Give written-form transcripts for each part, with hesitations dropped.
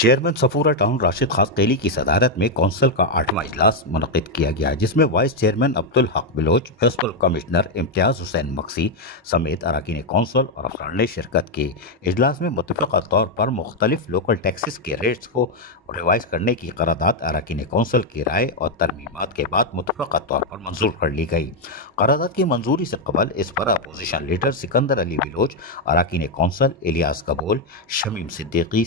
Chairman Safura town Rashid خاصقیلی کی صدارت میں کونسل کا 8واں اجلاس منعقد کیا گیا، جس میں vice chairman Abdul Haq Baloch, municipal commissioner Imtiaz Hussain mixie سمیت اراکین کونسل اور افراد نے شرکت کی۔ اجلاس میں متفقہ طور پر مختلف لوکل ٹیکسز کے ریٹس کو ریوائز کرنے کی قرارداد اراکین کونسل کی رائے اور ترمیمات کے بعد متفقہ طور پر منظور کر لی گئی۔ قرارداد کی منظوری سے قبل اس پر اپوزیشن لیڈر سکندر علی بلوچ، اراکین کونسل الیاس قبول، شمیم صدیقی،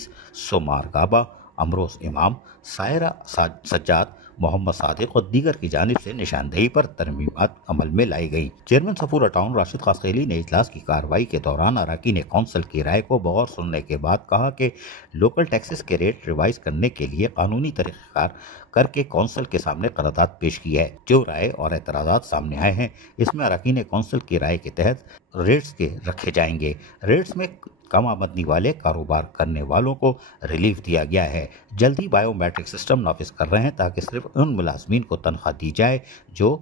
سومار گابا، امروز امام، سائرہ سجاد، محمد صادق اور دیگر کی جانب سے نشاندہی پر ترمیمات عمل میں لائی گئی۔ چیئرمین صفورہ ٹاؤن راشد خاصقیلی نے اجلاس کی کارروائی کے دوران اراکین کونسل کی رائے کو بغور سننے کے بعد کہا کہ لوکل ٹیکسز کے ریٹ ریوائز کرنے کے لیے قانونی طریقہ کار کر کے کونسل کے سامنے قرارداد پیش کی ہے۔ جو رائے اور اعتراضات سامنے آئے ہیں، اس میں اراکین کونسل کی رائے کے تحت ریٹس کے رکھے جائیں گے۔ ریٹس میں کم آمدنی والے کاروبار کرنے والوں کو ریلیف دیا گیا ہے۔ جلد ہی بائیو میٹرک سسٹم نافذ کر رہے ہیں تاکہ صرف ان ملازمین کو تنخواہ دی جائے جو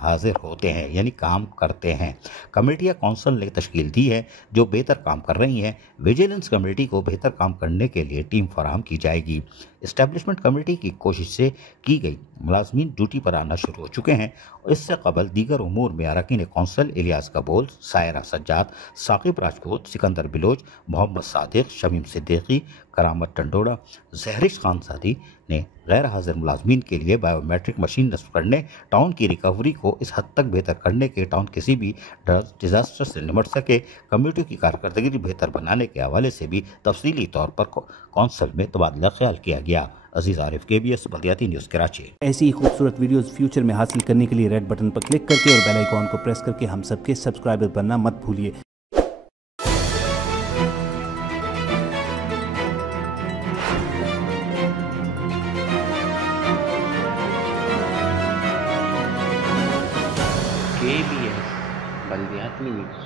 حاضر ہوتے ہیں، یعنی کام کرتے ہیں۔ کمیٹیاں کونسل نے تشکیل دی ہے جو بہتر کام کر رہی ہیں۔ ویجیلنس کمیٹی کو بہتر کام کرنے کے لیے ٹیم فراہم کی جائے گی۔ اسٹیبلشمنٹ کمیٹی کی کوشش سے کی گئی ملازمین ڈیوٹی پر آنا شروع ہو چکے ہیں۔ اس سے قبل دیگر امور میں اراکین کونسل الیاس قبول، سائرہ سجاد، ثاقب راجپوت، سکندر بلوچ، محمد صادق، شمیم صدیقی، کرامت ٹنڈوڑا، زہرش خان زادی نے غیر حاضر ملازمین کے لیے بائیو میٹرک مشین نصب کرنے، ٹاؤن کی ریکوری کو اس حد تک بہتر کرنے کے ٹاؤن کسی بھی ڈیزاسٹر سے نمٹ سکے، کمیٹی کی کارکردگی بہتر بنانے کے حوالے سے بھی تفصیلی طور پر کونسل میں تبادلہ خیال کیا گیا۔ عزیز عارف، KBS بلدیاتی نیوز کراچی۔ ایسی ہی خوبصورت ویڈیوز فیوچر میں حاصل کرنے کے لیے ریڈ بٹن پر کلک کر کے اور بیل آئیکن کو پریس کر کے ہم سب کے سبسکرائبر بننا مت بھولیے۔ KBS بلدیاتی نیوز